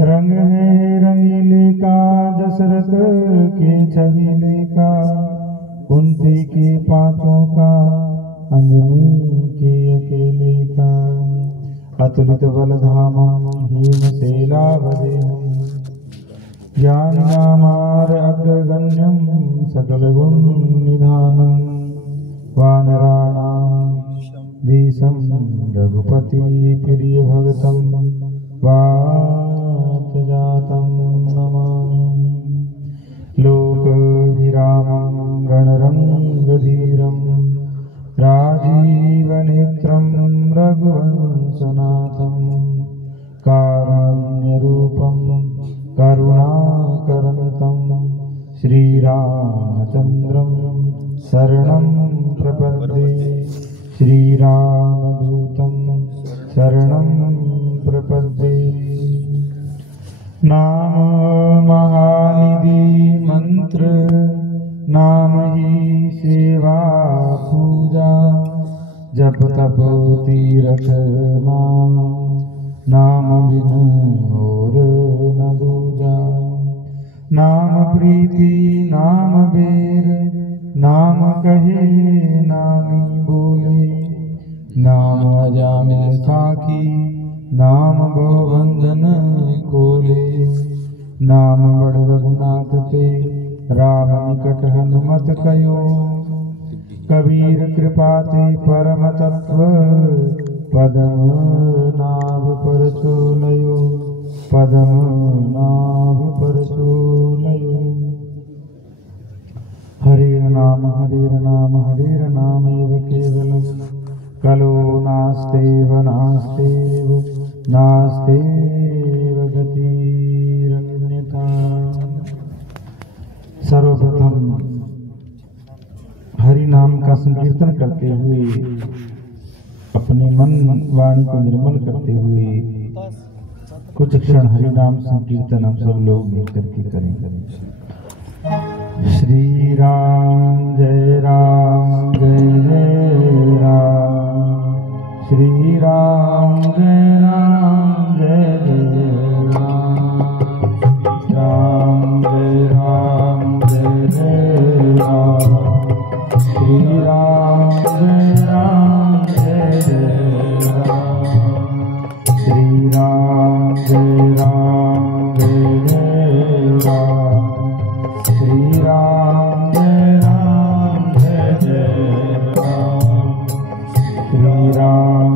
रंग है रंगीले का दशरथ के छबीले का, कुंती के पांचों का, अंजनी के अकेले का, अतुलित बलधामं हेमशैला वदेहं, ज्ञानिनामार अग्रगण्यं सकल गुण निधानं, वानराणां देशं रघुपति प्रिय भगतं वातजातं नमामि। लोकभिरामं रणरङ्गधीरं राजीवनेत्रं रघुवंशनाथं, कारुण्यरूपं करुणाकरन्तं श्रीरामचन्द्रं शरणं प्रपद्ये, श्रीरामदूतं शरणं प्रपद्ये। नाम महानिधि मंत्र, नाम ही सेवा पूजा, जप तप तीरथ नाम, नाम बिन और न दूजा। नाम प्रीति नाम बेर, नाम कहे नामी बोले, नाम अजामिल साखी, नाम बहुबंधन खोले। नाम बड़ रघुनाथ ते, राम निकट हनुमत कयो, कबीर कृपा ते परम तत्व, पदम नाभ पर चोलयो, पदम नाभ पर चोलयो। हरे नाम हरे नाम एव केवलम, कलो नास्तेव नास्तेव नास्तेव गतिरन्यथा। सर्वप्रथम हरि नाम का संकीर्तन करते हुए, अपने मन वाणी को निर्मल करते हुए कुछ क्षण हरि नाम संकीर्तन हम सब लोग मिलकर के करेंगे। श्री राम जय राम जय जय राम, श्री राम जय जय राम, राम जय जय राम, श्री राम जय जय राम, श्री राम जय जय राम, श्री राम जय जय राम, श्री राम जय जय राम, श्री राम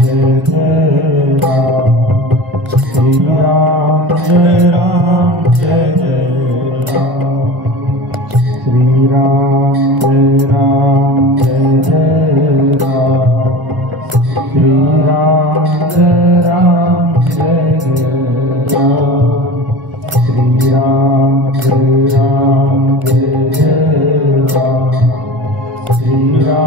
जय जय राम, श्री राम जय जय राम, श्री राम जय जय राम, श्री राम जय जय राम, श्री राम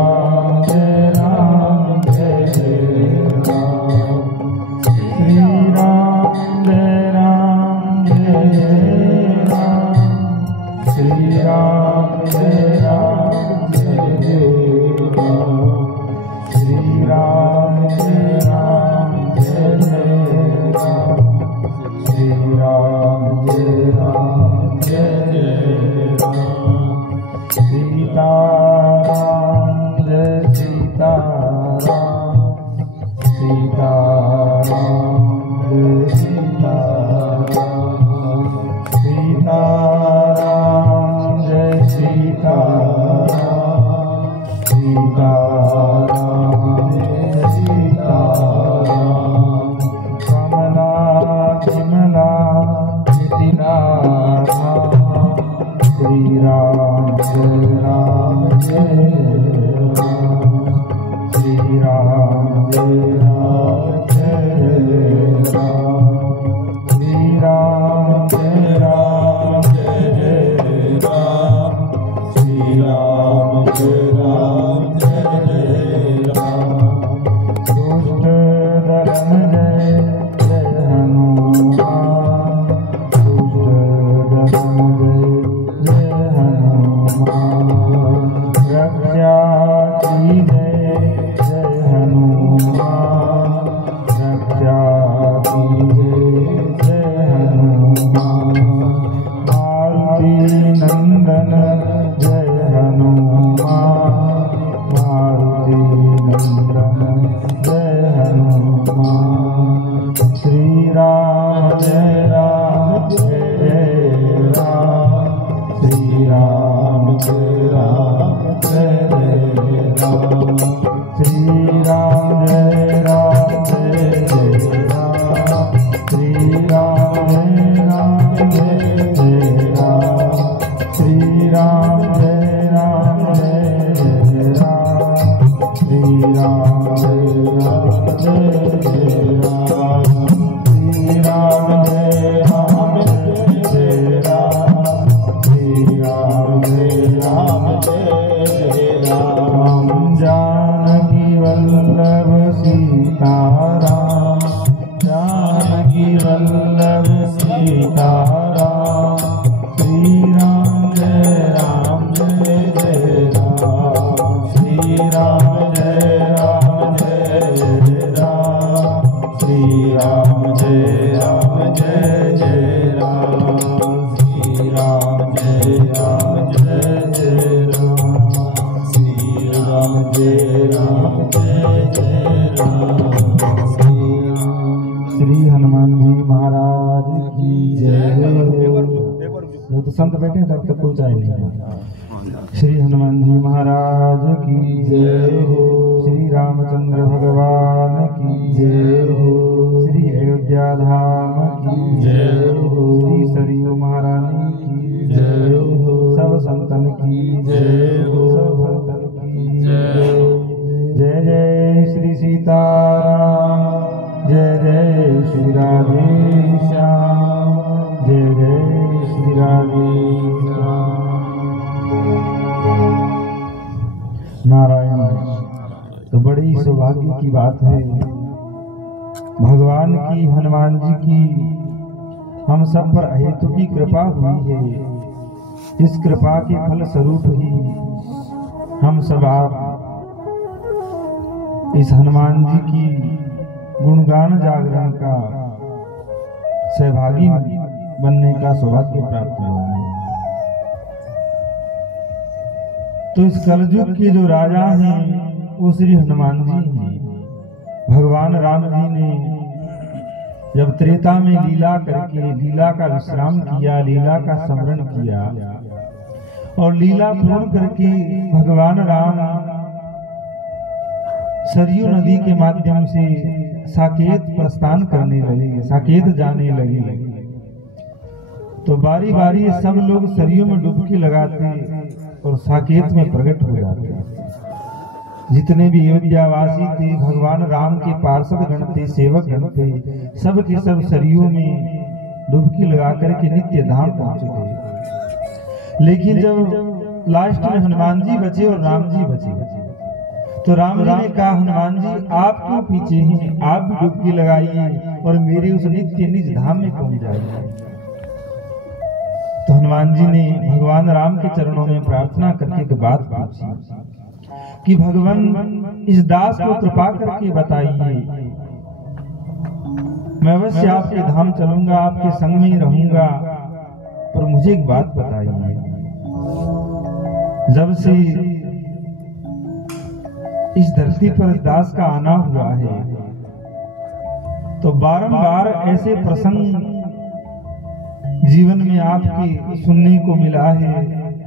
जय जय राम, श्री राम जय जय राम, श्री राम जय जय राम, श्री राम जय जय राम, श्री राम जय जय राम। सीताराम जय सीताराम, सीताराम जय सीताराम, सीताराम जय सीताराम, सीताराम जय सीताराम। कमला विमला नितिनाथा, श्री राम जय राम, श्री राम जय राम, श्री राम जय राम, श्री राम जय राम। दुष्ट दलन जय जय हनुमान, दुष्ट दलन जय हनुमान, रक्षा की जय जय हनुमान। राम जय राम जय जय राम, श्री राम जय राम जय जय राम, श्री राम जय राम जय जय राम, श्री राम जय राम जय जय राम, श्री राम जय राम जय जय राम, श्री राम जय राम जय जय राम। जानकी वल्लभ सीताराम, जानकी वल्लभ सीताराम, श्री राम जय राम जय जय राम, श्री राम जय राम जय जय राम, श्री राम जय राम जय जय राम, श्री राम जय राम जय जय राम, श्री राम जय राम जय जय राम। श्री हनुमान जी महाराज की जय। जो तो संत बैठे तब तक कोई चाय नहीं। श्री हनुमान जी महाराज की जय हो, श्री रामचंद्र भगवान की जय हो, श्री अयोध्या धाम की जय हो, श्री सरयू महारानी की जय हो, सब संतन की जय हो, सब भक्तन की जय हो। जय जय श्री सीताराम, जय जय श्री राधे श्याम, जय जय श्री राधे श्याम। नारायण। तो बड़ी सौभाग्य की बात है, भगवान की, हनुमान जी की हम सब पर अहेतु की कृपा हुई है। इस कृपा के फल स्वरूप ही हम सब आप इस हनुमान जी की गुणगान जागरण का सहभागी बनने का सौभाग्य प्राप्त हुआ है। तो इस कलयुग के जो राजा हैं वो श्री हनुमान जी हैं। भगवान राम जी ने जब त्रेता में लीला करके लीला का विश्राम किया, लीला का स्मरण किया और लीला पूर्ण करके भगवान राम सरयू नदी के माध्यम से साकेत प्रस्थान करने लगे, साकेत जाने लगे। तो बारी बारी सब लोग सरयू में डुबकी लगाते और साकेत में प्रकट हो जाते। जितने भी अयोध्यावासी थे, भगवान राम के पार्षद गण थे, सेवक गण थे, सब के सब सरयू में डुबकी लगा करके नित्य धाम पहुंच गए। लेकिन जब लास्ट में हनुमान जी बचे और राम जी बचे, तो राम जी ने कहा, हनुमान जी आप क्यों पीछे हैं, आप भी डुबकी लगाइए और मेरे उस नित्य निज धाम में पहुंच जाइए। तो हनुमान जी ने भगवान राम के चरणों में प्रार्थना करके एक बात पूछी कि भगवान इस दास को कृपा करके बताइए, मैं अवश्य आपके धाम चलूंगा, आपके संग में ही रहूंगा, पर मुझे एक बात बताइए। जब से इस धरती पर दास का आना हुआ है तो बारंबार ऐसे प्रसंग जीवन में आपके सुनने को मिला है,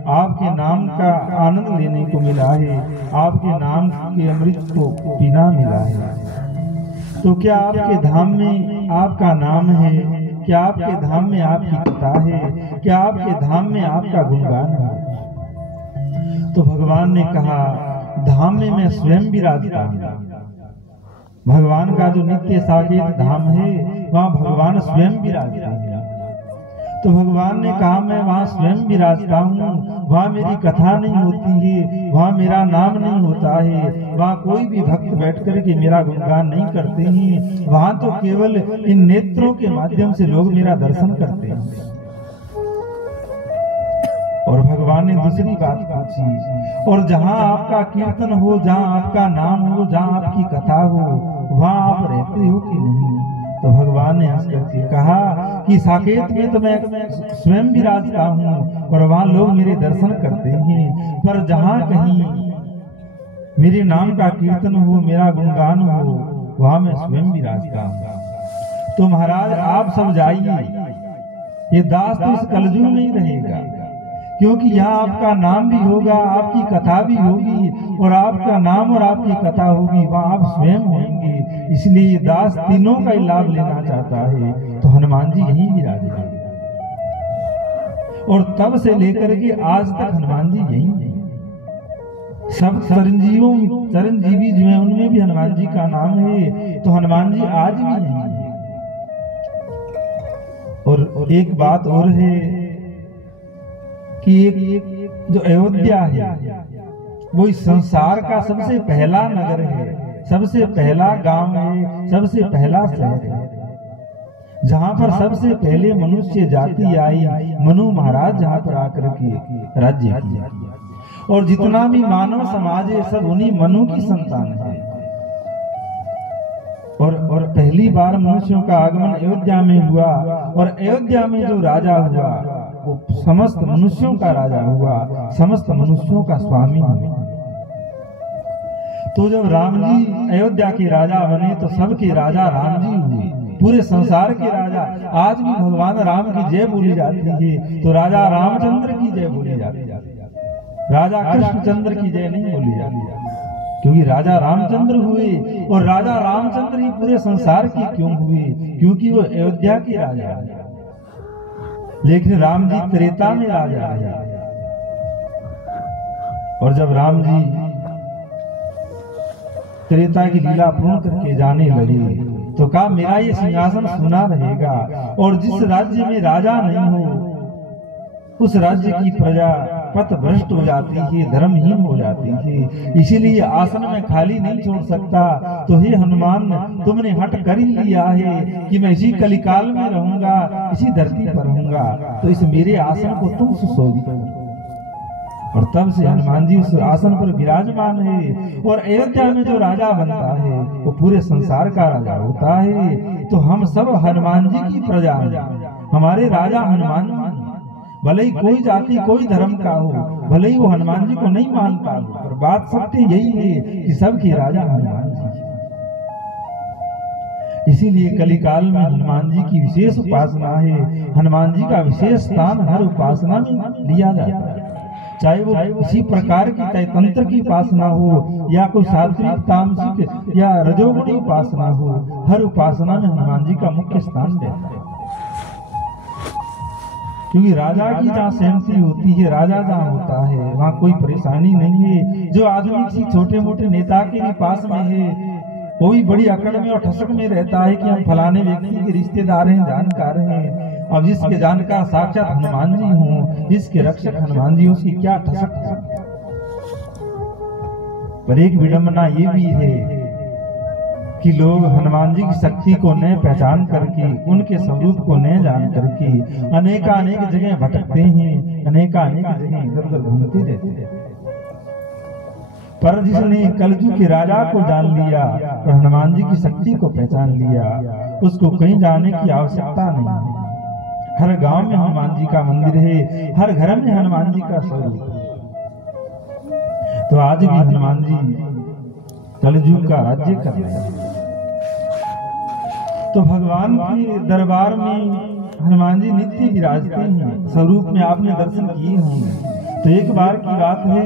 आपके नाम का आनंद लेने को मिला है, आपके नाम के अमृत को पीना मिला है। तो क्या आपके धाम में आपका नाम है, क्या आपके धाम में आपकी कथा है, क्या आपके धाम में आपका गुणगान है? तो भगवान ने कहा, धाम में मैं स्वयं विराजता हूं। भगवान का जो नित्य साकेत धाम है वहां भगवान स्वयं विराजते हैं। तो भगवान ने कहा, मैं वहां स्वयं विराजता हूँ, वहां मेरी कथा नहीं होती है, वहां मेरा नाम नहीं होता है, वहां कोई भी भक्त बैठ कर के मेरा गुणगान नहीं करते हैं, वहां तो केवल इन नेत्रों के माध्यम से लोग मेरा दर्शन करते हैं। और भगवान ने दूसरी बात पूछी, और जहाँ आपका कीर्तन हो, जहाँ आपका नाम हो, जहाँ आपकी कथा हो, वहाँ आप रहते हो कि नहीं? तो भगवान ने हंस करके कहा कि साकेत में तो मैं स्वयं विराजता हूँ और वहाँ लोग मेरे दर्शन करते हैं, पर जहाँ कहीं मेरे नाम का कीर्तन हो, मेरा गुणगान हो, वहाँ मैं स्वयं विराजता हूँ। तो महाराज आप सब जाइए, ये दास तो इस कलयुग में ही रहेगा, क्योंकि यहाँ आपका नाम भी होगा, आपकी कथा भी होगी, और आपका नाम और आपकी कथा होगी, वहां आप स्वयं होंगे। इसलिए ये दास तीनों का ही लाभ लेना चाहता है, तो हनुमान जी यहीं विराजे हैं। और तब से लेकर के आज तक हनुमान जी यहीं हैं। सब चिरंजीवी जो है उनमें भी हनुमान जी का नाम है, तो हनुमान जी आज भी यहीं हैं। और एक बात और है कि एक जो अयोध्या है वो इस संसार का सबसे पहला नगर है, सबसे पहला गांव है, सबसे पहला शहर है, जहां पर सबसे पहले मनुष्य जाति आई, मनु महाराज जहां पर आकर के राज्य किया। और जितना भी मानव समाज है सब उन्हीं मनु की संतान है। और पहली बार मनुष्यों का आगमन अयोध्या में हुआ, और अयोध्या में जो राजा हुआ वो समस्त मनुष्यों का राजा हुआ, समस्त मनुष्यों का स्वामी हुआ। तो जब राम जी अयोध्या के राजा बने तो सबके राजा राम जी हुए, पूरे संसार के राजा। आज भी भगवान राम की जय बोली जाती है तो राजा रामचंद्र की जय बोली जाती है, राजा कृष्णचंद्र की जय नहीं बोली जाती, क्योंकि राजा रामचंद्र हुए। और राजा रामचंद्र ही पूरे संसार के क्यों हुए? क्योंकि वो अयोध्या के राजा है। लेकिन राम जी त्रेता में राजा है। और जब राम जी त्रेता की लीला पूर्ण करके जाने लगे तो कहा मेरा ये सिंहासन सुना रहेगा, और जिस राज्य में राजा नहीं हो उस राज्य की प्रजा पथ भ्रष्ट हो जाती है, धर्महीन हो जाती है। इसीलिए आसन में खाली नहीं छोड़ सकता। तो हे हनुमान, तुमने हट कर ही लिया है कि मैं इसी कलिकाल में रहूंगा, इसी धरती पर रहूंगा, तो इस मेरे आसन को तुम सुशोभित करो। और तब से हनुमान जी उस आसन पर विराजमान है। और अयोध्या में जो राजा बनता है वो पूरे संसार का राजा होता है। तो हम सब हनुमान जी की प्रजा हैं, हमारे राजा हनुमान जी। भले ही कोई जाति कोई धर्म का हो, भले ही वो हनुमान जी को नहीं मानता हो, पर बात सत्य यही है कि सबके राजा हनुमान जी। इसीलिए कलिकाल में हनुमान जी की विशेष उपासना है। हनुमान जी का विशेष स्थान हर उपासना में लिया जाता है, चाहे वो इसी प्रकार की तंत्र की उपासना हो या कोई सात्विक तामसिक या रजोगुणी उपासना हो, हर उपासना में हनुमान जी का मुख्य स्थान रहता है। क्योंकि राजा की जहाँ सहमति होती है, राजा जहाँ होता है वहाँ कोई परेशानी नहीं है। जो आदमी किसी छोटे मोटे नेता के भी पास में है वो भी बड़ी अकड़ में और ठसक में रहता है कि हम फलाने व्यक्ति के रिश्तेदार हैं, जानकार हैं। अब जिसके जानकार साक्षात हनुमान जी हों, जिसके रक्षक हनुमान जी, उसकी क्या ठसक। पर एक विडंबना ये भी है कि लोग हनुमान जी की शक्ति को न पहचान करके, उनके स्वरूप को न जान करके अनेक जगह भटकते हैं, अनेक जगह इधर उधर घूमते रहते हैं। पर जिसने कलयुग के राजा को जान लिया और हनुमान जी की शक्ति को पहचान लिया, उसको कहीं जाने की आवश्यकता नहीं। हर गांव में हनुमान जी का मंदिर है, हर घर में हनुमान जी का स्वरूप। तो आज भी हनुमान जी कलयुग का राज्य कर रहे हैं। तो भगवान के दरबार में हनुमान जी नित्य विराजते हैं, स्वरूप में आपने दर्शन किए होंगे। तो एक बार की बात है,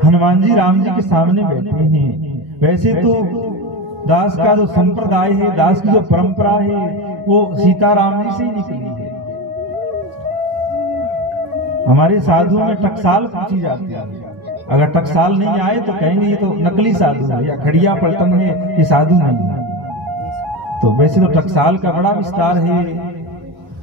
हनुमान जी राम जी के सामने बैठे हैं। वैसे तो दास का जो संप्रदाय है, दास की जो परंपरा है, वो सीताराम जी से ही निकली है। हमारे साधुओं में टकसाल पूछी जाती है, अगर टकसाल नहीं आए तो कहेंगे ये तो नकली साधु है या खड़िया पलटन है, ये साधु नहीं है। तो वैसे तो टकसाल का बड़ा विस्तार है,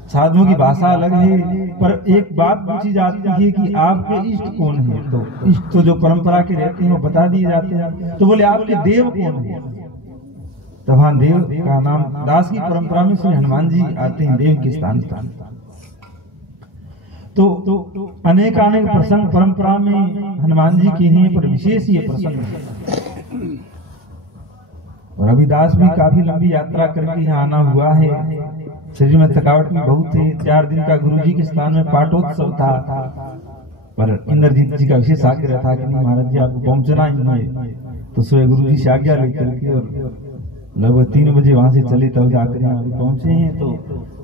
साधुओं की भाषा अलग है। पर एक बात पूछी जाती है कि आपके इष्ट कौन है? तो इष्ट तो जो परंपरा के रहते हैं वो बता दिए जाते हैं। तो बोले आपके देव कौन है? तो हाँ, देव का नाम दास की परंपरा में श्री हनुमान जी आते हैं देव के स्थान पर। तो अनेक प्रसंग परंपरा में हनुमान जी के हैं, पर विशेष ये प्रसंग है। और अभी दास भी काफी लंबी यात्रा करके यहाँ आना हुआ है। शरीर में थकावट भी बहुत है। 4 दिन का गुरु जी के स्थान में पाठोत्सव था, पर इंद्रजीत जी का विशेष आग्रह था कि महाराज जी आपको पहुंचना ही है। तो सुबह गुरु जी से आज्ञा लेकर के और लगभग 3 बजे वहां से चले, तब जाकर यहाँ पहुंचे हैं। तो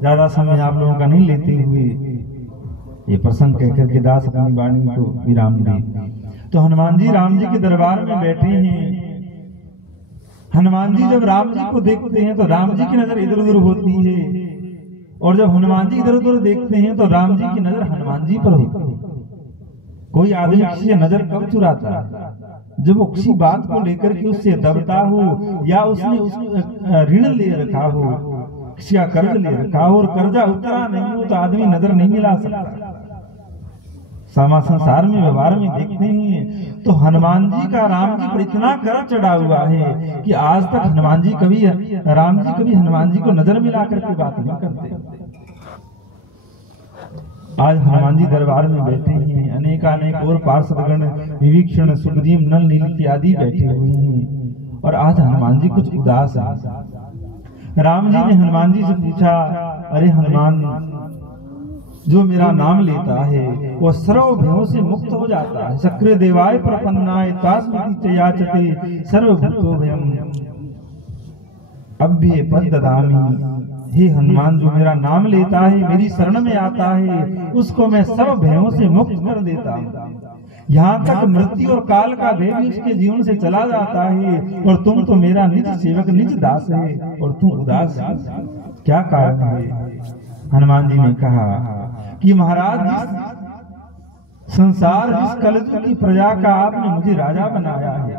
ज्यादा समय आप लोगों का नहीं लेते हुए ये प्रसंग कहकर के दास अपनी वाणी को विराम दी। तो हनुमान जी राम जी के दरबार में बैठे हैं। हनुमान जी जब राम जी को देखते हैं तो राम जी की नजर इधर उधर होती है, और जब हनुमान जी इधर उधर देखते हैं तो राम जी की नजर हनुमान जी पर होती है। कोई आदमी किसी से नजर कब चुराता है? जब वो किसी बात को लेकर के उससे दबता हो, या उसने ऋण ले रखा हो, किसी का कर्ज ले रखा हो और कर्जा उतरा नहीं हो तो आदमी नजर नहीं मिला सकता। सामा संसार में व्यवहार में देखते हैं तो हनुमान जी का राम जी पर इतना गर्व चढ़ा हुआ है कि आज तक हनुमान जी कभी राम जी कभी हनुमान जी को नजर मिला करके बात नहीं करते। आज हनुमान जी दरबार में बैठे हैं, अनेकानेक और पार्षदगण विभीषण सुखदेव नल नील इत्यादि बैठे हुए हैं, और आज हनुमान जी कुछ उदास है। राम जी ने हनुमान जी से पूछा, अरे हनुमान, जो मेरा नाम लेता है वो सर्व भयों से मुक्त हो जाता है। सक्रे देवाय प्रपन्नाय तास्मति याचते सर्वभूतो भयम् अभ्ये पद्ददामि। हे हनुमान, जो मेरा नाम लेता है, मेरी शरण में आता है, उसको मैं सब भयों से मुक्त कर देता हूँ। यहाँ तक मृत्यु और काल का भय भी उसके जीवन से चला जाता है, और तुम तो मेरा निज सेवक निज दास है, और तुम उदास है, क्या कारण है? हनुमान जी ने कहा कि महाराज, जिस संसार जिस कलयुग की प्रजा का आपने मुझे राजा बनाया है,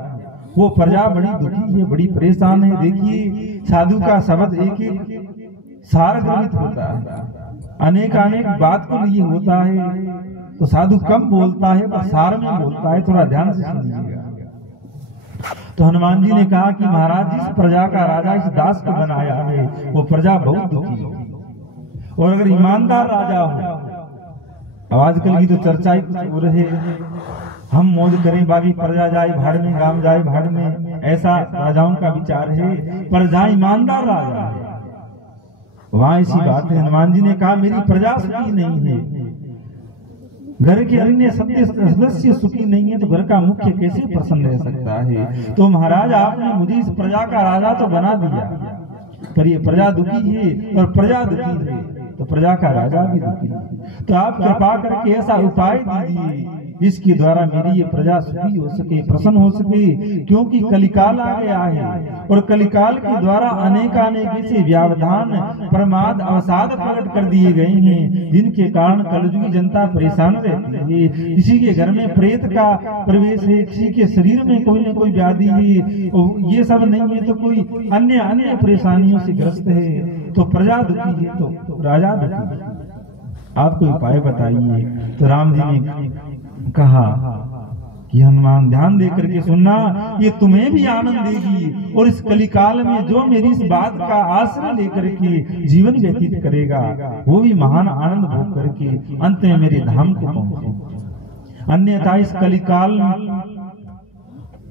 वो प्रजा बड़ी दुखी है, बड़ी परेशान है। देखिए, साधु का शब्द एक एक सारगर्भित होता है, अनेक अनेक बात को लिए होता है, तो साधु कम बोलता है पर सार में बोलता है, थोड़ा ध्यान से सुनिएगा। तो हनुमान जी ने कहा कि महाराज, जिस प्रजा का राजा इस दास को बनाया है वो प्रजा बहुत दुखी है, और अगर ईमानदार राजा हो, आजकल की तो चर्चा ही हो रही है, हम मौज करें बाकी प्रजा जाए भाड़ में, गांव जाए भाड़ में, ऐसा राजाओं का विचार है। पर जहाँ ईमानदार राजा है वहां ऐसी बात है। हनुमान जी ने कहा, मेरी प्रजा सुखी नहीं है, घर के अन्य सदस्य सुखी नहीं है, तो घर का मुख्य कैसे प्रसन्न रह सकता है? तो महाराज, आपने मुझे इस प्रजा का राजा तो बना दिया, पर ये प्रजा दुखी है, और प्रजा दुखी है तो प्रजा का राजा भी दुखी है। तो आप कृपा करके ऐसा उपाय दीजिए जिसके द्वारा मेरी ये प्रजा सुखी हो सके, प्रसन्न हो सके, क्योंकि कलिकाल आ गया है, और कलिकाल के द्वारा अनेकानेक ऐसे व्यवधान, प्रमाद, अवसाद प्रकट कर दिए गए हैं, जिनके कारण कलयुगी जनता परेशान रहती है। किसी के घर में प्रेत का प्रवेश है, किसी के शरीर में कोई न कोई व्याधि है, ये सब नहीं है तो कोई अन्य अन्य परेशानियों से ग्रस्त है, तो प्रजा दुखी है तो राजा दुखी है, आप कोई उपाय बताइए। तो राम जी ने कहा कि हनुमान, ध्यान दे करके सुनना, ये तुम्हें भी आनंद देगी, और इस कलिकाल में जो मेरी इस बात का आश्रय लेकर के जीवन व्यतीत करेगा, वो भी महान आनंद भोग करके अंत में मेरे धाम को पहुंचे। अन्यथा इस कलिकाल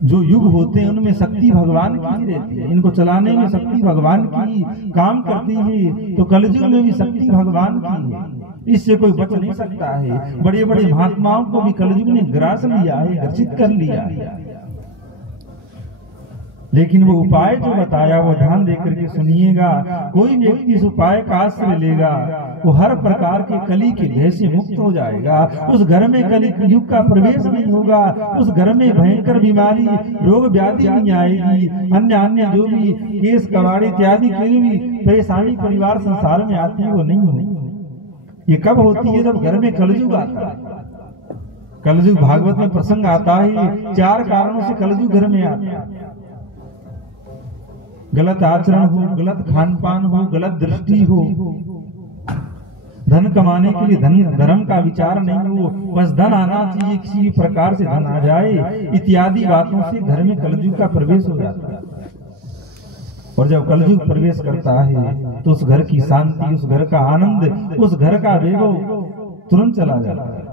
जो युग होते हैं उनमें शक्ति भगवान की रहती है, इनको चलाने में शक्ति भगवान की काम करती है, तो कलयुग में भी शक्ति भगवान की है, इससे कोई बच नहीं सकता है। बड़े बड़े महात्माओं को भी कलयुग ने ग्रास लिया है, ग्रसित कर लिया है, लेकिन वो उपाय जो बताया वो ध्यान देकर के सुनिएगा। कोई व्यक्ति इस उपाय का आश्रय लेगा, वो हर प्रकार के कली के भय से मुक्त हो जाएगा, उस घर में कली युग का प्रवेश नहीं होगा, उस घर में भयंकर बीमारी, रोग व्याधि नहीं आएगी, अन्य अन्य जो भी केस कबाड़ी इत्यादि की भी परेशानी परिवार संसार में आती है वो नहीं होगी। ये कब होती है? जब घर में कलयुग आता है। कलयुग भागवत में प्रसंग आता है, 4 कारणों से कलयुग घर में आता है। गलत आचरण हो, गलत खान पान हो, गलत दृष्टि हो, धन कमाने के लिए धर्म का विचार नहीं हो, बस धन आना चाहिए, किसी भी प्रकार से धन आ जाए, इत्यादि बातों से घर में कलयुग का प्रवेश हो जाता है। और जब कलयुग प्रवेश करता है तो उस घर की शांति, उस घर का आनंद, उस घर का वैभव तुरंत चला जाता है।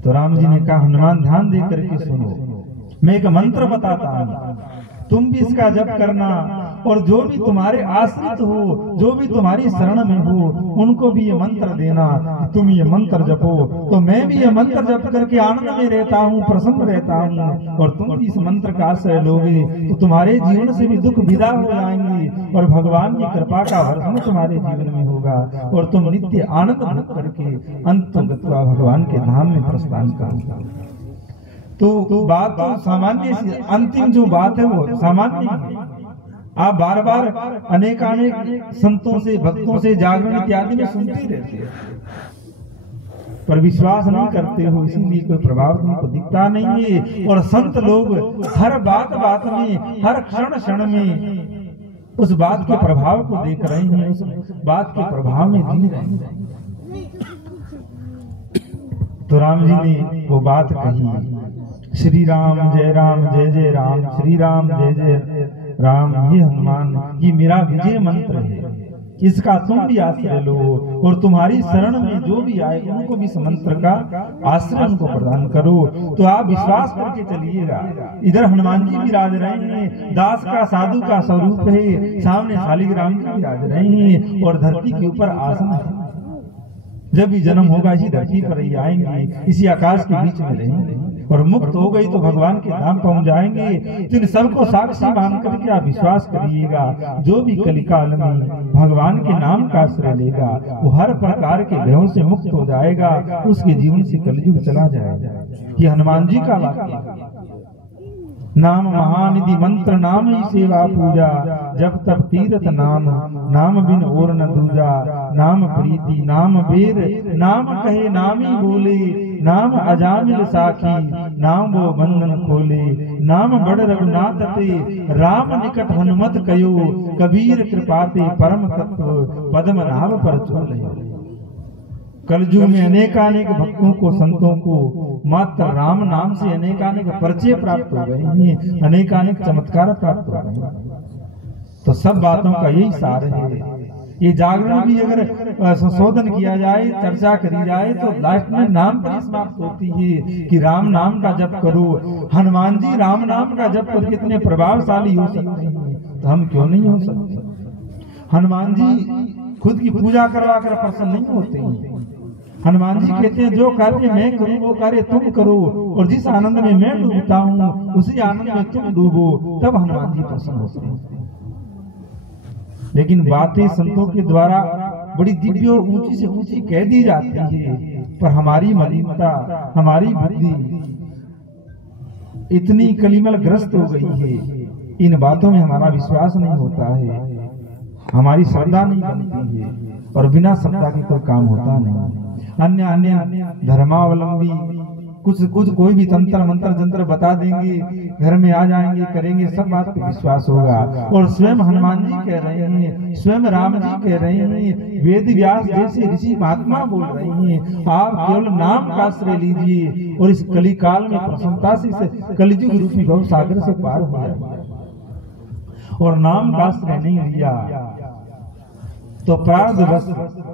तो राम जी ने कहा, हनुमान ध्यान दे करके सुनो, मैं एक मंत्र बताता हूँ, तुम भी इसका जप करना, और जो भी तुम्हारे आश्रित हो, जो भी तुम्हारी शरण में हो, उनको भी ये मंत्र देना, तुम ये मंत्र जपो तो मैं भी ये मंत्र जप करके आनंद में रहता हूँ, प्रसन्न रहता हूँ। और तुम भी इस मंत्र का आश्रय लोगे तो तुम्हारे जीवन से भी दुख विदा हो जाएंगे और भगवान की कृपा का वर्षण तुम्हारे जीवन में होगा और तुम नित्य आनंद भोग करके अंत भगवान के धाम में प्रस्थान करोगे। तो बात तो सामान्य, अंतिम जो बात है वो सामान्य है। आप बार बार अनेकानेक संतों से, भक्तों से जागरण इत्यादि में सुनते रहते हैं, पर विश्वास नहीं करते हो, इसीलिए कोई प्रभाव तुमको दिखता नहीं है। और संत लोग हर बात बात में, हर क्षण क्षण में उस बात के प्रभाव को देख रहे हैं, उस बात के प्रभाव में जी रहे हैं। तो राम जी ने वो बात कही, श्री राम जय जय राम, श्री राम जय जय राम। ये हनुमान, ये मेरा विजय मंत्र है, इसका तुम भी आश्रय लो और तुम्हारी शरण में जो भी आए उनको भी इस मंत्र का आश्रय उनको प्रदान करो। तो आप विश्वास करके चलिएगा। इधर हनुमान जी विराज रहे हैं, दास का साधु का स्वरूप है, सामने शालिग्राम जी विराज रहे हैं और धरती के ऊपर आसन है। जब भी जन्म होगा इसी धरती पर ही आएंगे, इसी आकाश के बीच में रहेंगे और मुक्त हो गई तो भगवान के धाम पहुंच जाएंगे। तो इन सबको साक्षी मान करके आप विश्वास करिएगा, जो भी कलिकाल में भगवान के नाम का आश्रय लेगा वो हर प्रकार के भयों से मुक्त हो जाएगा, उसके जीवन से कलयुग चला जाएगा। ये हनुमान जी का वाक्य। नाम महानिधि मंत्र नाम ही सेवा पूजा, जब तब तीरथ नाम, नाम बिन और न दूजा। नाम प्रीति नाम बेर, नाम कहे नाम ही बोले। नाम अजामिल साखी, नाम वो बंधन खोले। नाम बड़ रघुनाथ ते, राम निकट हनुमत कयो। कबीर कृपाते परम तत्व, पद्म नाभ पर चोले। कलयुग में अनेकानेक भक्तों को, संतों को मात्र राम नाम से अनेकानेक परिचय प्राप्त हो गए हैं, अनेकानेक चमत्कार प्राप्त हो गए हैं। तो सब बातों का यही सार है। ये जागरण भी अगर संशोधन किया जाए, चर्चा करी जाए तो लास्ट में नाम पर समाप्त होती है कि राम नाम का जप करो। हनुमान जी राम नाम का जप कर कितने प्रभावशाली हो सकते हैं, तो हम क्यों नहीं हो सकते। हनुमान जी खुद की पूजा करवा कर प्रसन्न नहीं होते हैं। हनुमान जी कहते हैं जो कार्य मैं करूं वो कार्य तुम करो, और जिस आनंद में मैं डूबता हूं उसी आनंद में तुम डूबो, तब हनुमान जी प्रसन्न होते हैं। लेकिन बातें संतों के द्वारा बड़ी दिव्य और ऊंची से ऊंची कह दी जाती है, पर हमारी मलिनता, हमारी बुद्धि इतनी कलिमल ग्रस्त हो गई है, इन बातों में हमारा विश्वास नहीं होता है, हमारी श्रद्धा नहीं बनती है और बिना श्रद्धा के कोई काम होता नहीं। अन्य अन्य धर्मावलंबी कुछ कोई भी तंत्र मंत्र जंत्र बता देंगे, घर में आ जाएंगे, करेंगे, सब बात पे विश्वास होगा। और स्वयं हनुमान जी कह रहे हैं, स्वयं राम जी कह रहे हैं, वेद व्यास जैसे ऋषि महात्मा बोल रहे हैं, आप केवल नाम का आश्रय लीजिए और इस कलिकाल में प्रसन्नता से कलियुग रूपी भव सागर से पार हो जाए। और नाम का आश्रय नहीं लिया तो प्रारब्धवश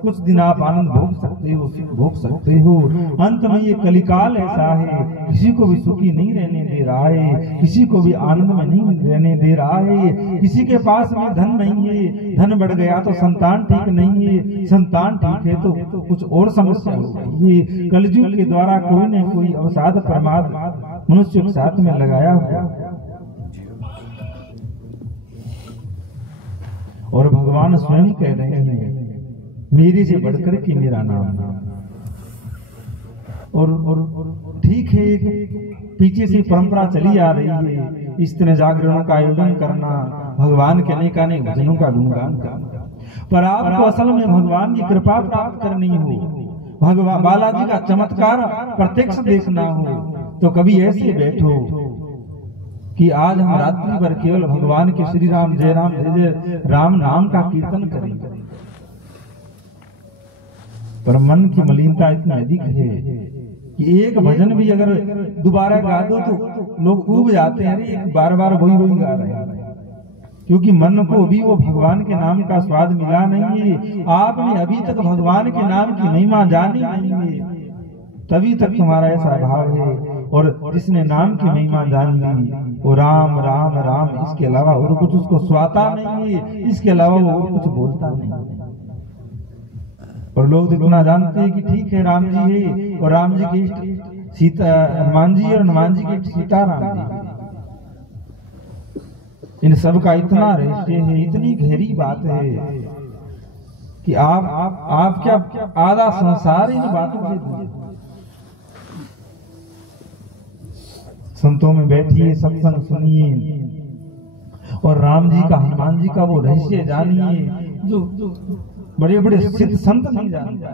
कुछ दिन आप आनंद भोग सकते हो, अंत में ये कलिकाल ऐसा है, किसी को भी सुखी नहीं रहने दे रहा है, किसी को भी आनंद में नहीं रहने दे रहा है। किसी के पास में धन नहीं है, धन बढ़ गया तो संतान ठीक नहीं है, संतान ठीक है तो कुछ और समस्या होती है। कलयुग के द्वारा कोई न कोई अवसाद प्रमाद मनुष्य के साथ में लगाया हुआ। और भगवान स्वयं कह रहे हैं, मेरे से बढ़कर के मेरा नाम। और ठीक है, पीछे से परंपरा चली आ रही है, इस तरह जागरणों का आयोजन करना, भगवान के अनेकानेक भजनों का गुणगान करना, पर आपको असल में भगवान की कृपा प्राप्त करनी हो, भगवान बालाजी का चमत्कार प्रत्यक्ष देखना हो, तो कभी ऐसे बैठो कि आज हम रात्रि भर केवल भगवान के श्री राम जय राम नाम का कीर्तन करेंगे। पर मन की मलिनता इतनी अधिक है कि एक भजन भी अगर दोबारा गा दो तो लोग ऊब जाते हैं, बार बार वही गा रहे हैं, क्योंकि मन को भी वो भगवान के नाम का स्वाद मिला नहीं है। आपने अभी तक भगवान के नाम की महिमा जानी नहीं है, तभी तक तुम्हारा ऐसा भाव है। और जिसने नाम की महिमा जान ली वो राम राम राम, इसके अलावा और कुछ उसको स्वाता नहीं है, इसके अलावा वो और कुछ बोलता नहीं। और लोग तो इतना जानते हैं कि ठीक है राम जी है, और राम जी के इष्ट सीता हनुमान जी, और हनुमान जी के इष्ट सीताराम जी। इन सब का इतना रहस्य है, इतनी गहरी बात है कि आप क्या आधा संसार इन बातों से। संतों में बैठिए, सत्संग सुनिए, और राम जी का हनुमान जी का वो रहस्य जानिए जो बड़े बड़े सिद्ध संत नहीं जानते।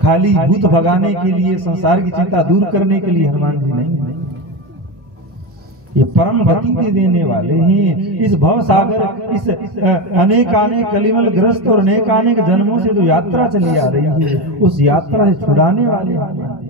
खाली भूत भगाने के लिए, संसार की चिंता दूर करने के लिए हनुमान जी नहीं, ये परम गति दे देने वाले हैं। इस भव सागर, इस अनेकानेक कलिमल ग्रस्त और अनेकानेक जन्मों से जो यात्रा चली आ रही है, उस यात्रा से छुड़ाने वाले हैं।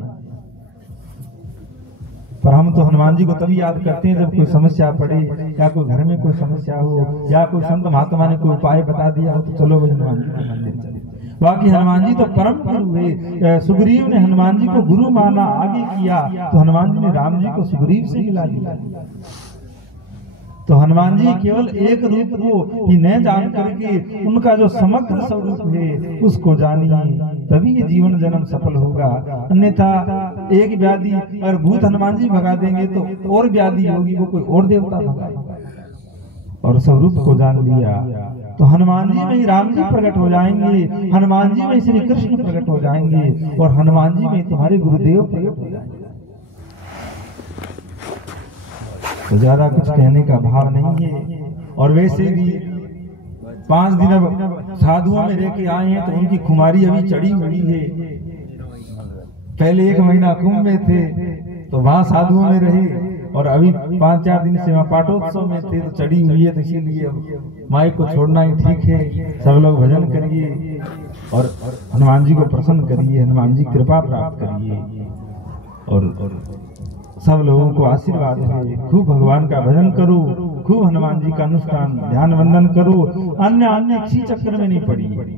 पर हम तो हनुमान जी को तभी याद करते हैं जब कोई समस्या पड़े, या कोई घर में कोई समस्या हो, या कोई संत महात्मा ने कोई उपाय बता दिया हो, तो चलो भाई हनुमान जी के मंदिर चले। बाकी हनुमान जी तो परम गुरु है। सुग्रीव ने हनुमान जी को गुरु माना, आगे किया, तो हनुमान जी ने राम जी को सुग्रीव से मिला दिया। तो हनुमान जी केवल एक रूप को ही न जान करके उनका जो समग्र स्वरूप है उसको जानिए, तभी ये जीवन जन्म सफल होगा। अन्यथा एक व्याधि और भूत हनुमान जी भगा देंगे तो और व्याधि होगी, वो कोई और देवता भगाएगा। और स्वरूप को जान लिया तो हनुमान जी में ही राम जी प्रकट हो जाएंगे, हनुमान जी में श्री कृष्ण प्रकट हो जाएंगे, और हनुमान जी में तुम्हारे गुरुदेव प्रकट हो जाएंगे। तो ज्यादा कुछ कहने का भाव नहीं है। और वैसे भी 5 दिन अब साधुओं में रह के आए हैं, तो उनकी खुमारी अभी चढ़ी हुई है। पहले 1 महीना कुंभ में थे तो वहां साधुओं में रहे, और अभी 5-4 दिन से वहाँ पाटोत्सव में थे तो चढ़ी हुई है। तो इसीलिए माइक को छोड़ना ही ठीक है। सब लोग भजन करिए और हनुमान जी को प्रसन्न करिए, हनुमान जी कृपा प्राप्त करिए, और सब लोगों को आशीर्वाद है। खूब भगवान का भजन करो, खूब हनुमान जी का अनुष्ठान ध्यान वंदन करो। अन्य किसी चक्कर में नहीं पड़ी।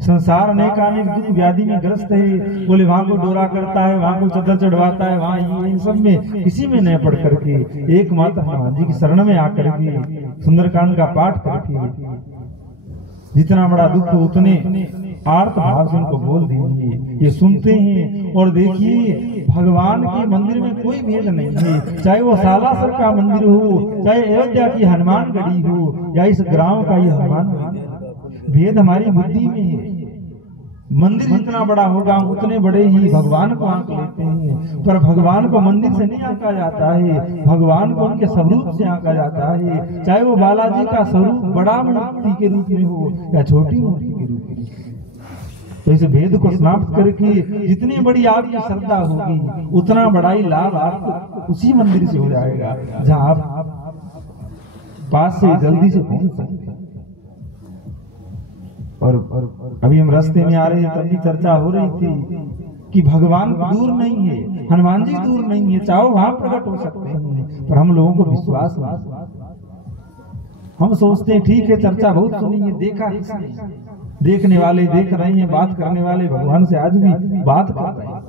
संसार अनेकानेक दुख व्याधि में ग्रस्त है। बोले वहां को डोरा करता है, वहां को चदर चढ़वाता है, वहां इन सब में किसी में न पढ़ करके एकमात्र हनुमान जी की शरण में आकर के सुंदरकांड का पाठ करके जितना बड़ा दुख हो उतने आर्त भाव से उनको बोल दीजिए। ये सुनते हैं। और देखिए भगवान के मंदिर में कोई भेद नहीं है, चाहे वो सालासर का मंदिर हो, चाहे अयोध्या की हनुमान गढ़ी हो, या इस ग्राम का ये हनुमान। भेद हमारी बुद्धि में है। मंदिर जितना बड़ा होगा उतने बड़े ही भगवान को आंक लेते हैं, पर भगवान को मंदिर से नहीं आंका जाता है, भगवान को उनके स्वरूप से आंका जाता है। चाहे वो बालाजी का स्वरूप बड़ा मूर्ति के रूप में हो या छोटी मूर्ति के रूप में। तो इस भेद को समाप्त करके जितनी बड़ी आपकी श्रद्धा होगी उतना बड़ा ही लाभ आपको उसी मंदिर से हो जाएगा जहाँ आप पास से जल्दी से पहुंच सकते हैं। और अभी हम रास्ते में आ रहे हैं तब भी चर्चा हो रही थी कि भगवान दूर नहीं है, हनुमान जी दूर नहीं है, चाहो वहां प्रकट हो सकते हैं, पर हम लोगों को विश्वास नहीं। हम सोचते हैं ठीक है चर्चा बहुत सुनी है, देखा किसने? देखने वाले देख रहे हैं, बात करने वाले भगवान से आज भी बात कर रहे हैं।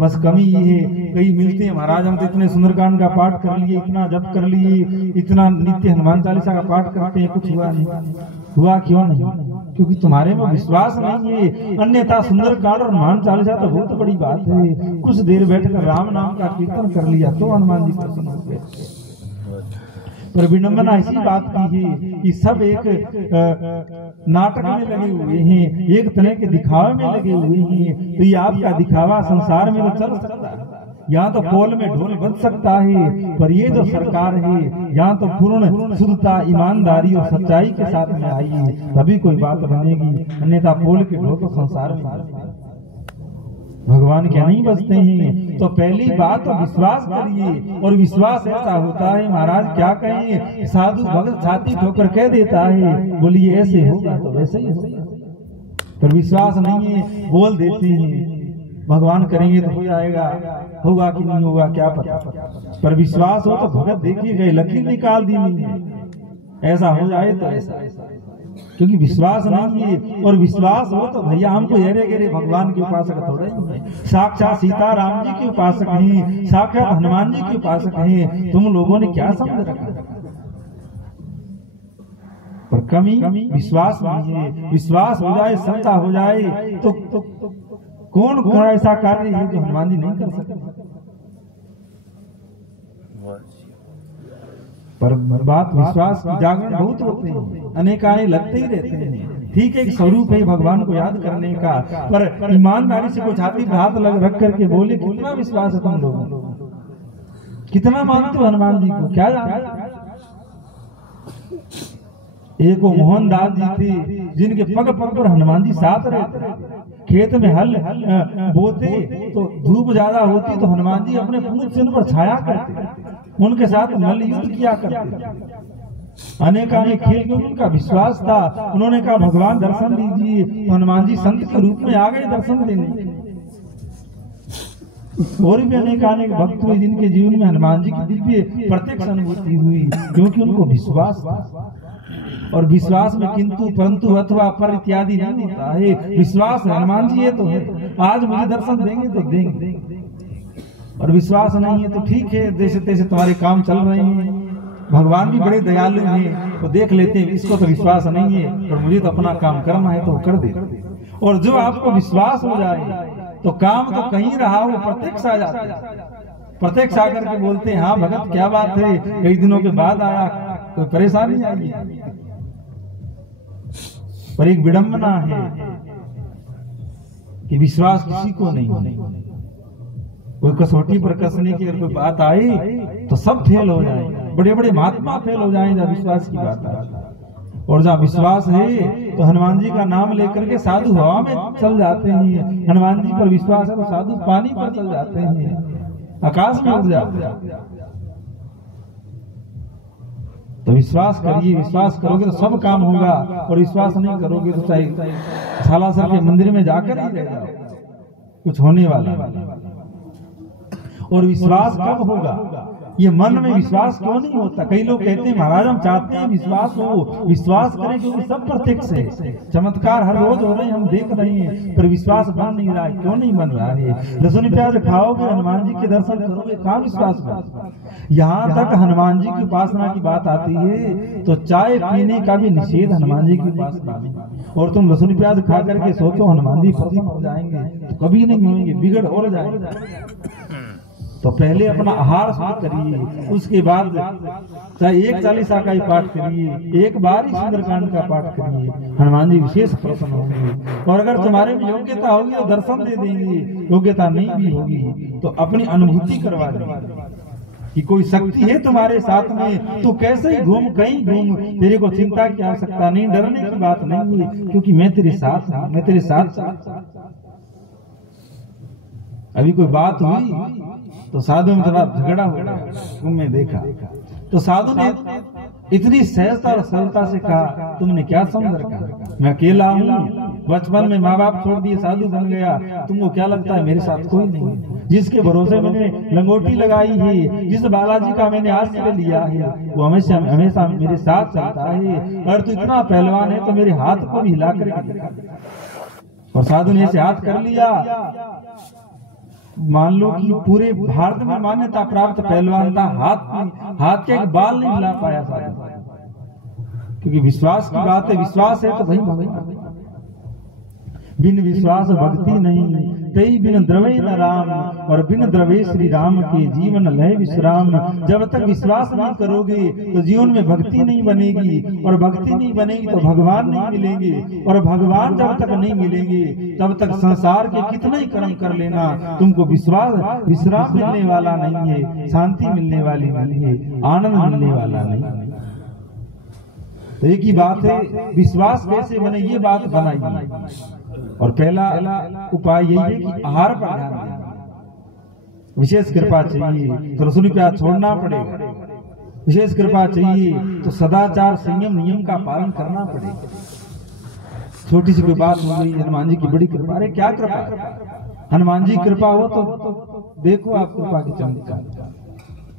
बस कमी ये है, कई मिलते हैं महाराज हम तो इतने सुंदरकांड का पाठ कर लिए, इतना जप कर लिए, इतना नित्य हनुमान चालीसा का पाठ करते हैं, कुछ हुआ नहीं। हुआ क्यों नहीं? क्योंकि तुम्हारे में विश्वास नहीं है। अन्यथा सुंदरकांड और हनुमान चालीसा तो बहुत बड़ी बात है। कुछ देर बैठकर राम नाम का कीर्तन कर लिया तो हनुमान जी प्रसन्न हो गए। पर विडंबना इसी बात की है कि सब एक नाटक में लगे हुए हैं, एक तरह के दिखावे में लगे हुए हैं। तो ये आपका दिखावा संसार में तो चल सकता है, यहाँ तो पोल में ढोल बज सकता है, पर ये जो सरकार है यहाँ तो पूर्ण शुद्धता, ईमानदारी और सच्चाई के साथ में आई है, तभी कोई बात बनेगी। अन्यथा पोल के ढोल तो संसार में भगवान क्या नहीं बचते हैं। तो पहली बात तो विश्वास करिए, और विश्वास ऐसा होता है महाराज क्या कहें, साधु भगत छाती ठोकर कह देता है, बोलिए ऐसे होगा तो वैसे ही होगा, पर विश्वास नहीं है, बोल देते हैं भगवान करेंगे तो हो जाएगा, होगा कि नहीं होगा क्या पता। पर विश्वास हो तो भगत देखिए गए लकीर निकाल दी नहीं है, ऐसा हो जाए तो ऐसा। क्योंकि विश्वास नहीं है। और विश्वास हो तो भैया हमको हेरे गेरे भगवान के उपासक थोड़े हैं, साक्षात सीताराम जी के उपासक हैं, साक्षात हनुमान जी के उपासक हैं। तुम लोगों ने क्या समझ रखा? पर कमी विश्वास नहीं है। विश्वास हो जाए, श्रद्धा हो जाए तो कौन ऐसा कार्य है जो हनुमान जी नहीं कर सकते? पर बात विश्वास की जागरण बहुत होते हैं, अनेक आने लगते ही रहते हैं। ठीक है, एक स्वरूप है भगवान को याद करने का, पर ईमानदारी से कुछ हाथी हाथ लग रख करके बोले कितना विश्वास है तुम लोगों को, कितना मानते हो हनुमान जी को? क्या जाना? एक वो मोहनदास जी थे जिनके पग पग पर हनुमान जी साथ रहते, खेत में हल बोते तो धूप ज्यादा होती तो हनुमान जी अपने पूंछ से उन पर छाया करते, उनके साथ मल्ल युद्ध किया करते। अनेक खेल में उनका विश्वास था। उन्होंने कहा भगवान दर्शन दीजिए, तो हनुमान जी संत के रूप में आ गए दर्शन देने। और भी अनेक भक्त हुए जिनके जीवन में हनुमान जी की दिव्य प्रत्यक्ष अनुभूति हुई, क्योंकि उनको विश्वास था। और विश्वास में किंतु परंतु अथवा पर इत्यादि नहीं होता है। विश्वास हनुमान जी है तो है, आज मुझे दर्शन देंगे तो देंगे, और विश्वास नहीं है तो ठीक है, जैसे तैसे तुम्हारे काम चल रहे हैं, भगवान भी बड़े दयालु हैं तो देख लेते हैं, इसको तो विश्वास नहीं है और मुझे तो अपना काम करना है तो कर दे। और जो आपको विश्वास हो जाए तो काम तो कहीं रहा वो प्रत्यक्ष आ जाता है। प्रत्यक्ष आकर के बोलते हैं हाँ भगत क्या बात है, कई दिनों के बाद आया, कोई परेशानी आई? पर एक विडंबना है कि विश्वास किसी को नहीं। कोई कसौटी पर कसने की अगर कोई बात आई तो सब फेल हो जाए, बड़े बड़े महात्मा फेल हो जाए जहाँ विश्वास की बात आए। और जहाँ विश्वास है तो हनुमान जी का नाम लेकर के साधु हवा में चल जाते हैं, हनुमान जी पर विश्वास है तो साधु पानी पर चल जाते हैं, आकाश में उड़ जाते हैं। तो विश्वास करिए, विश्वास करोगे तो सब काम होगा, और विश्वास नहीं करोगे तो चाहे सालासर के मंदिर में जाकर ही रह जाओ, कुछ होने वाला। और विश्वास कब होगा? ये मन में विश्वास क्यों नहीं होता? कई लोग कहते हैं महाराज हम चाहते हैं विश्वास हो, विश्वास करें क्योंकि सब प्रत्यक्ष है, चमत्कार हर रोज हो रहे हैं, हम देख रहे हैं, पर विश्वास बन नहीं रहा है। क्यों नहीं बन रहा है? लहसुन प्याज खाओगे, हनुमान जी के दर्शन करोगे, कहाँ विश्वास बन? यहाँ तक हनुमान जी की उपासना की बात आती है तो चाय पीने का भी निषेध हनुमान जी की उपासना में। और तुम लहसुन प्याज खा करके सोचो हनुमान जी प्रसन्न हो जाएंगे, तो कभी नहीं होंगे, बिगड़ और जाएंगे। तो पहले अपना आहार शुद्ध करिए, उसके बाद चाहे एक 40 का ही पाठ करिए, एक बार ही सुंदरकांड का पाठ करिए, हनुमान जी विशेष प्रसन्न होंगे। और अगर तुम्हारे में योग्यता होगी तो दर्शन दे देंगे, योग्यता नहीं भी होगी तो अपनी अनुभूति करवा देंगे कि कोई शक्ति है तुम्हारे साथ में, तो कैसे ही घूम कहीं घूम, तेरे को चिंता की आवश्यकता नहीं, डरने की बात नहीं है, क्योंकि मैं तेरे साथ हूं, मैं तेरे साथ। अभी कोई बात हुई तो साधु में थोड़ा झगड़ा हो गया, तुमने देखा तो साधु ने इतनी सहजता और सरलता से कहा तुमने क्या समझ रखा, मैं अकेला हूँ, बचपन में माँ बाप छोड़ दिए, साधु बन गया, तुमको क्या लगता है मेरे साथ कोई नहीं? जिसके भरोसे मैंने लंगोटी लगाई है, जिस बालाजी का मैंने आश्रय लिया है, वो हमेशा हमेशा मेरे साथ चलता है। अगर तू इतना पहलवान है तो मेरे हाथ को भी हिला कर दिखा। और साधु ने ऐसे हाथ कर लिया, मान लो कि पूरे भारत में मान्यता प्राप्त पहलवान था, हाथ के एक बाल नहीं हिला पाया साधु, क्योंकि विश्वास की बात है, विश्वास है तो भाई भगवान। बिन विश्वास भक्ति नहीं, तई बिन द्रवे न राम, और बिन द्रवे श्री राम के जीवन लय विश्राम। जब तक विश्वास नहीं करोगे तो जीवन में भक्ति नहीं बनेगी, और भक्ति नहीं बनेगी तो भगवान नहीं मिलेंगे, और भगवान जब तक नहीं मिलेंगे तब तक संसार के कितने ही कर्म कर लेना, तुमको विश्राम मिलने वाला नहीं है, शांति मिलने वाली नहीं है, आनंद मिलने वाला नहीं है। तो एक ही बात है, विश्वास कैसे बने ये बात बनाई। और पहला उपाय यही है कि आहार पर ध्यान दें, विशेष कृपा चाहिए तो लहसुन प्याज छोड़ना पड़ेगा, विशेष कृपा चाहिए तो सदाचार संयम नियम का पालन करना पड़ेगा। छोटी सी कोई बात हो गई, हनुमान जी की बड़ी कृपा, अरे क्या कृपा, हनुमान जी कृपा हो तो देखो आप कृपा की चमत्कार।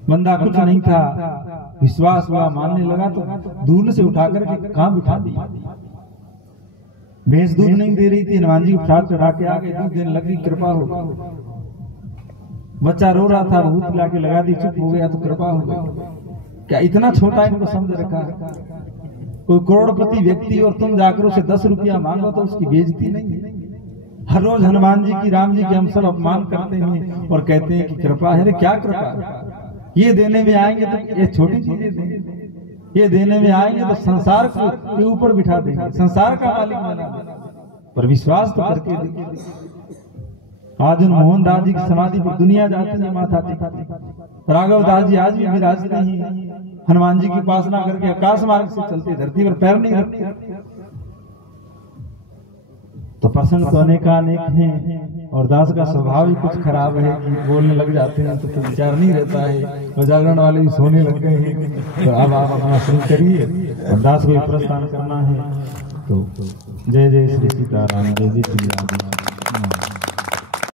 बंदा कुछ नहीं था, विश्वास हुआ, मानने लगा तो दूर से उठाकर कहाँ बिठा दिया, भैंस दूध नहीं दे रही थी, हनुमान जी प्रसाद चढ़ा के आगे दूध देने लगी, कृपा हो। बच्चा रो रहा था, भूत लाके लगा दी, चुप हो गया तो कृपा हो गई। क्या इतना छोटा इनको समझ रखा? कोई करोड़पति व्यक्ति और तुम जाकर उसे 10 रुपया मांगो तो उसकी बेइज्जती नहीं। हर रोज हनुमान जी की, राम जी की हम सब अपमान करते हैं और कहते हैं कि कृपा है। क्या कृपा? ये देने में आएंगे तो ये छोटी चीजें देंगे, ये देने में आएंगे तो संसार के ऊपर बिठा देंगे, संसार का मालिक बना देंगे। पर विश्वास तो करके देखिए। आज उन मोहनदास जी की समाधि पर दुनिया जाती है, माथा टेकती। राघव दास जी आज भी विराजते हैं, हनुमान जी की उपासना करके आकाश मार्ग से चलते, धरती पर पैर नहीं रखते। तो प्रसंग तो अनेकानेक हैं और दास का स्वभाव ही कुछ खराब है कि बोलने लग जाते हैं तो विचार नहीं रहता है, और जागरण वाले भी सोने लग गए हैं। तो अब आप अपना शुरू करिए और दास को प्रस्थान करना है। तो जय जय श्री सीताराम, जय जय श्री राम।